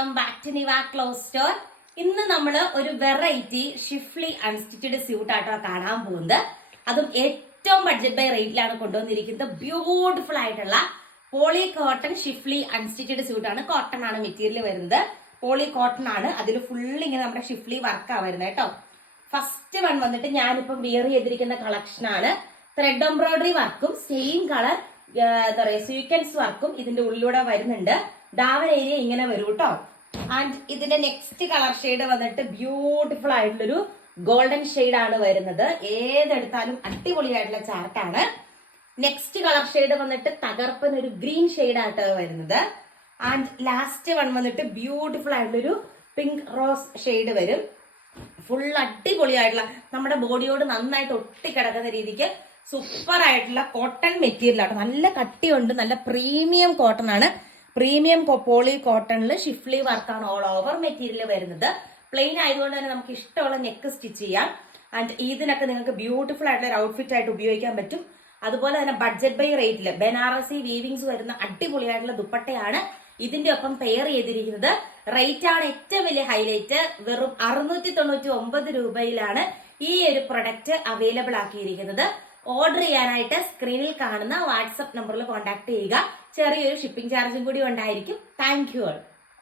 Welcome back to Niva cloth store. ഇന്ന് നമ്മൾ ഒരു വെറൈറ്റി ഷിഫ്ലി അൺസ്റ്റിച്ചഡ് സ്യൂട്ട് ആട്ടോ കാണാൻ പോകുന്നത്. അതും ഏറ്റവും ബഡ്ജറ്റ് ബൈ റേറ്റിലാണ് കൊണ്ടുവന്നിരിക്കുന്നത്. ബ്യൂട്ടിഫുൾ ആയിട്ടുള്ള poly cotton schiffli unstitched suit ആണ്. കോട്ടൺ ആണ് മെറ്റീരിയൽ വരുന്നത്. പോളി കോട്ടൺ ആണ്. അതിൽ ഫുള്ള് ഇങ്ങനെ നമ്മുടെ ഷിഫ്ലി വർക്കാണ് വരുന്നത് കേട്ടോ. ഫസ്റ്റ് വൺ വന്നിട്ട് ഞാനിപ്പം വിയർ ചെയ്തിരിക്കുന്ന കളക്ഷൻ ആണ്. ത്രെഡ് എംബ്രോയിഡറി വർക്കും സെയിം കളർ എന്താ പറയുക സ്വീക്വൻസ് വർക്കും ഇതിന്റെ ഉള്ളിലൂടെ വരുന്നുണ്ട്. ഡാവൽ ഏരിയ ഇങ്ങനെ വരും കേട്ടോ. ആൻഡ് ഇതിന്റെ നെക്സ്റ്റ് കളർ ഷെയ്ഡ് വന്നിട്ട് ബ്യൂട്ടിഫുൾ ആയിട്ടുള്ളൊരു ഗോൾഡൻ ഷെയ്ഡ് ആണ് വരുന്നത്. ഏതെടുത്താലും അടിപൊളിയായിട്ടുള്ള ചാർട്ടാണ്. നെക്സ്റ്റ് കളർ ഷെയ്ഡ് വന്നിട്ട് തകർപ്പൻ ഒരു ഗ്രീൻ ഷെയ്ഡ് ആയിട്ട് വരുന്നത്. ആൻഡ് ലാസ്റ്റ് വൺ വന്നിട്ട് ബ്യൂട്ടിഫുൾ ആയിട്ടുള്ളൊരു പിങ്ക് റോസ് ഷെയ്ഡ് വരും. ഫുൾ അടിപൊളിയായിട്ടുള്ള നമ്മുടെ ബോഡിയോട് നന്നായിട്ട് ഒട്ടിക്കിടക്കുന്ന രീതിക്ക് സൂപ്പർ ആയിട്ടുള്ള കോട്ടൺ മെറ്റീരിയൽ ആണ്. നല്ല കട്ടിയുണ്ട്. നല്ല പ്രീമിയം കോട്ടൺ ആണ്. പ്രീമിയം പോളി കോട്ടണിൽ ഷിഫ്ലി വർക്കാണ് ഓൾ ഓവർ മെറ്റീരിയൽ വരുന്നത്. പ്ലെയിൻ ആയതുകൊണ്ട് തന്നെ നമുക്ക് ഇഷ്ടമുള്ള നെക്ക് സ്റ്റിച്ച് ചെയ്യാം. ആൻഡ് ഇതിനൊക്കെ നിങ്ങൾക്ക് ബ്യൂട്ടിഫുൾ ആയിട്ടുള്ള ഒരു ഔട്ട്ഫിറ്റ് ആയിട്ട് ഉപയോഗിക്കാൻ പറ്റും. അതുപോലെ തന്നെ ബഡ്ജറ്റ് ബൈ റേറ്റിൽ ബനാറസി വീവിങ്സ് വരുന്ന അടിപൊളിയായിട്ടുള്ള ദുപ്പട്ടയാണ് ഇതിന്റെ ഒപ്പം പെയർ ചെയ്തിരിക്കുന്നത്. റേറ്റ് ആണ് ഏറ്റവും വലിയ ഹൈലൈറ്റ്. വെറും 699 രൂപയിലാണ് ഈ ഒരു പ്രൊഡക്റ്റ് അവൈലബിൾ ആക്കിയിരിക്കുന്നത്. ഓർഡർ ചെയ്യാനായിട്ട് സ്ക്രീനിൽ കാണുന്ന വാട്സ്ആപ്പ് നമ്പറിൽ കോൺടാക്ട് ചെയ്യുക. ചെറിയൊരു ഷിപ്പിംഗ് ചാർജും കൂടി ഉണ്ടായിരിക്കും. Thank you all.